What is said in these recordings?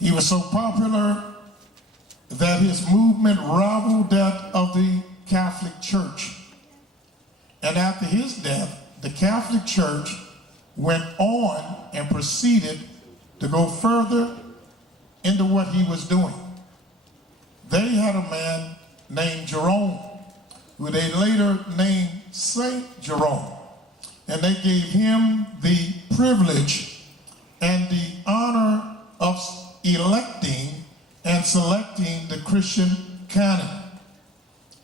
He was so popular that his movement rivaled that of the Catholic Church. And after his death, the Catholic Church went on and proceeded to go further into what he was doing. They had a man named Jerome, who they later named Saint Jerome. And they gave him the privilege and the honor of electing and selecting the Christian canon.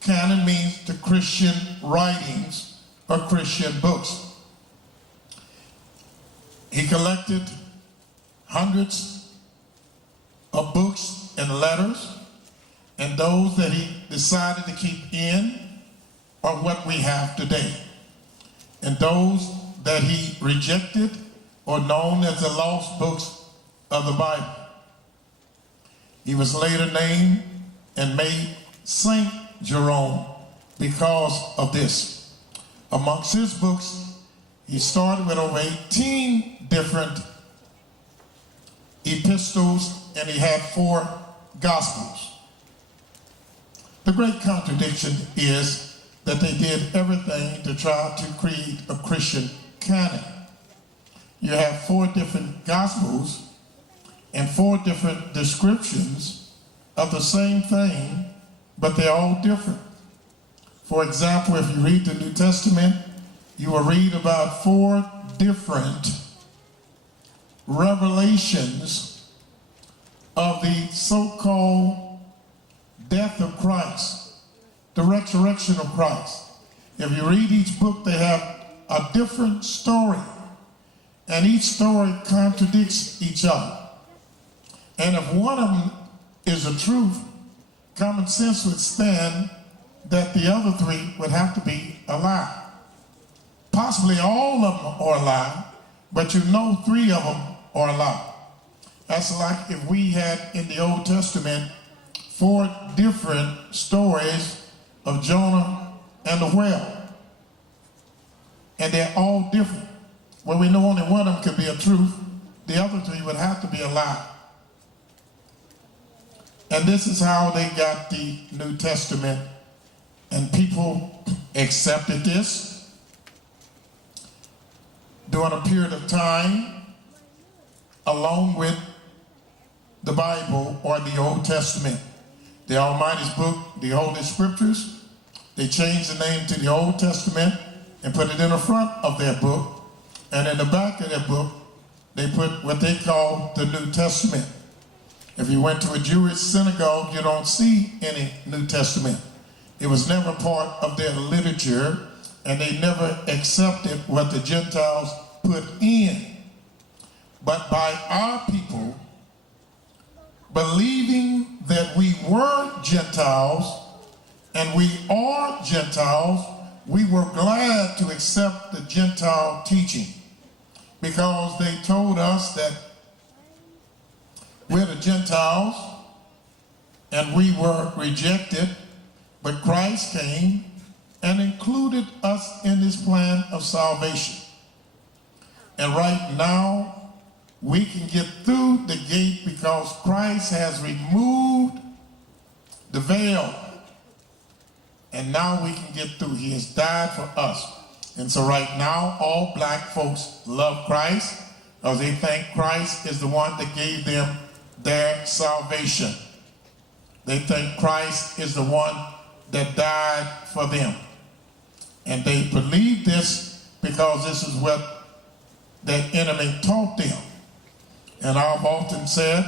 Canon means the Christian writings or Christian books. He collected hundreds of books and letters, and those that he decided to keep in are what we have today. And those that he rejected are known as the lost books of the Bible. He was later named and made Saint Jerome because of this. Amongst his books, he started with over 18 different epistles, and he had 4 gospels. The great contradiction is that they did everything to try to create a Christian canon. You have 4 different gospels and 4 different descriptions of the same thing, but they're all different. For example, if you read the New Testament, you will read about 4 different revelations of the so-called death of Christ, the resurrection of Christ. If you read each book, they have a different story, and each story contradicts each other. And if one of them is the truth, common sense would stand that the other 3 would have to be a lie. Possibly all of them are a lie, but you know 3 of them are a lie. That's like if we had in the Old Testament 4 different stories of Jonah and the whale. And they're all different. Well, we know only one of them could be a truth. The other 3 would have to be a lie. And this is how they got the New Testament. And people accepted this during a period of time along with the Bible or the Old Testament. The Almighty's book, the Holy Scriptures, they changed the name to the Old Testament and put it in the front of their book. And in the back of their book, they put what they call the New Testament. If you went to a Jewish synagogue, you don't see any New Testament. It was never part of their literature, and they never accepted what the Gentiles put in. But by our people believing that we were Gentiles and we are Gentiles, we were glad to accept the Gentile teaching, because they told us that we're the Gentiles and we were rejected, but Christ came and included us in his plan of salvation. And right now, we can get through the gate because Christ has removed the veil. And now we can get through. He has died for us. And so right now, all black folks love Christ because they think Christ is the one that gave them their salvation. They think Christ is the one that died for them. And they believe this because this is what their enemy taught them. And I've often said,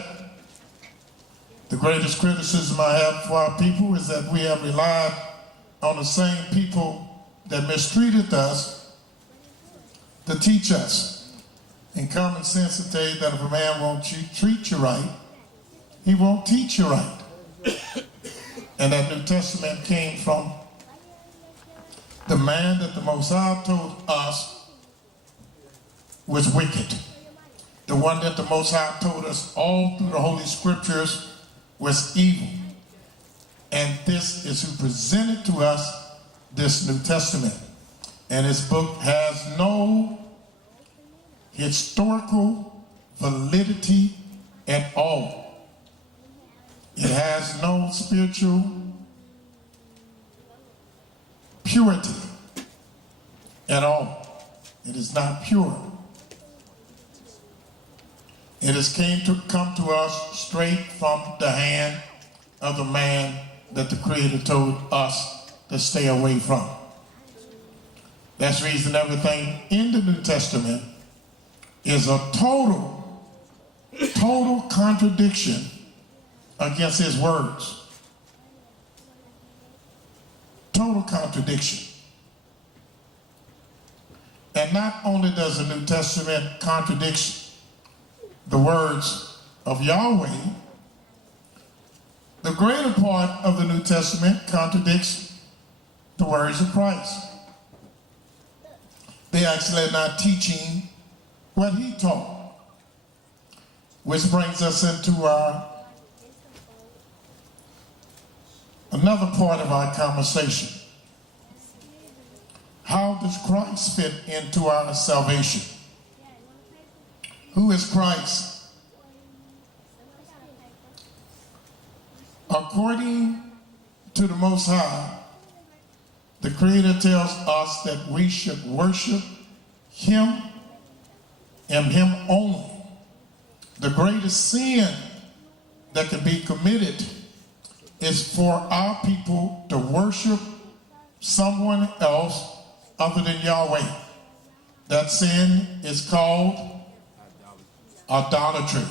the greatest criticism I have for our people is that we have relied on the same people that mistreated us to teach us. And common sense will tell you that if a man won't treat you right, he won't teach you right. And that New Testament came from the man that the Most High told us was wicked. The one that the Most High told us all through the Holy Scriptures was evil. And this is who presented to us this New Testament. And his book has no historical validity at all. It has no spiritual purity at all. It is not pure. It has come to us straight from the hand of the man that the Creator told us to stay away from. That's the reason everything in the New Testament is a total contradiction against his words. Total contradiction. And not only does the New Testament contradict the words of Yahweh, the greater part of the New Testament contradicts the words of Christ. They actually are not teaching what he taught, which brings us into another part of our conversation. How does Christ fit into our salvation? Who is Christ? According to the Most High, the Creator tells us that we should worship him and him only. The greatest sin that can be committed is for our people to worship someone else other than Yahweh. That sin is called idolatry.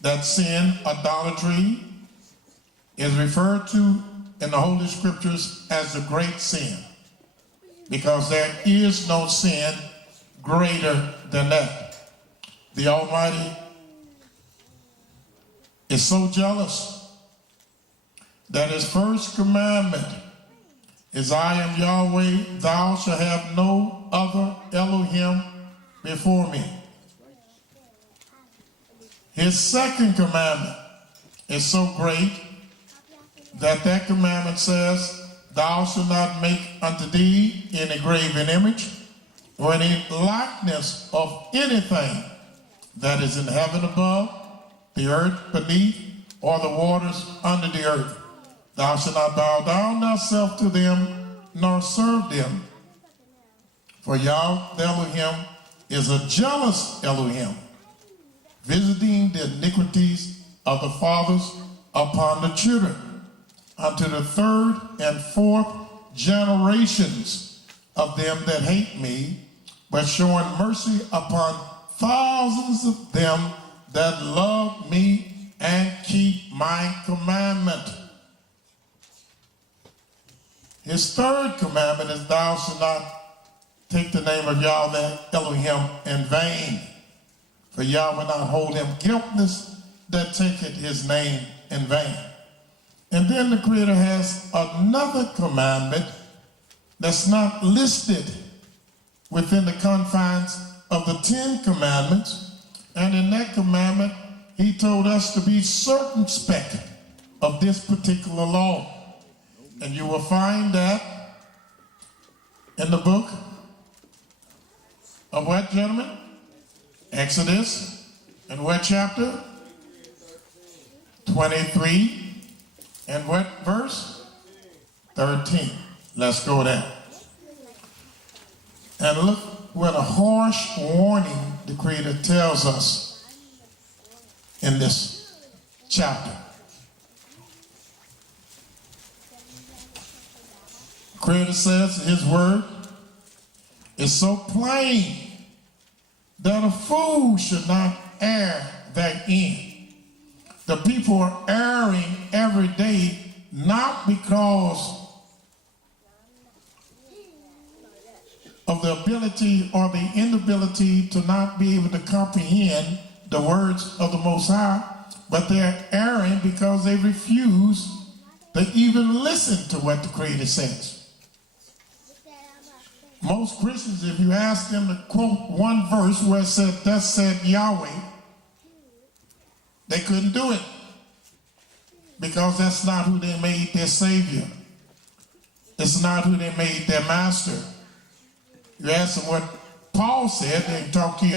That sin, idolatry, is referred to in the Holy Scriptures as a great sin, because there is no sin greater than that. The Almighty is so jealous that his first commandment is, I am Yahweh, thou shalt have no other Elohim before me. His second commandment is so great that commandment says, thou shalt not make unto thee any graven image or any likeness of anything that is in heaven above, the earth beneath, or the waters under the earth. Thou shalt not bow down thyself to them, nor serve them. For Yahweh the Elohim is a jealous Elohim, visiting the iniquities of the fathers upon the children, unto the third and fourth generations of them that hate me, but showing mercy upon thousands of them that love me and keep my commandment. His third commandment is, thou shalt not take the name of Yahweh Elohim in vain, for Yahweh will not hold him guiltless that taketh his name in vain. And then the Creator has another commandment that's not listed within the confines of the 10 commandments. And in that commandment, he told us to be circumspect of this particular law. And you will find that in the book of what, gentlemen? Exodus. And what chapter? 23. And what verse? 13. Let's go there. And look what a harsh warning the Creator tells us in this chapter. The Creator says his word is so plain that a fool should not err therein. The people are erring every day, not because of the ability or the inability to not be able to comprehend the words of the Most High, but they're erring because they refuse to even listen to what the Creator says. Most Christians, if you ask them to quote one verse where it said, thus said Yahweh, they couldn't do it, because that's not who they made their Savior. It's not who they made their master. You ask them what Paul said, they talk to you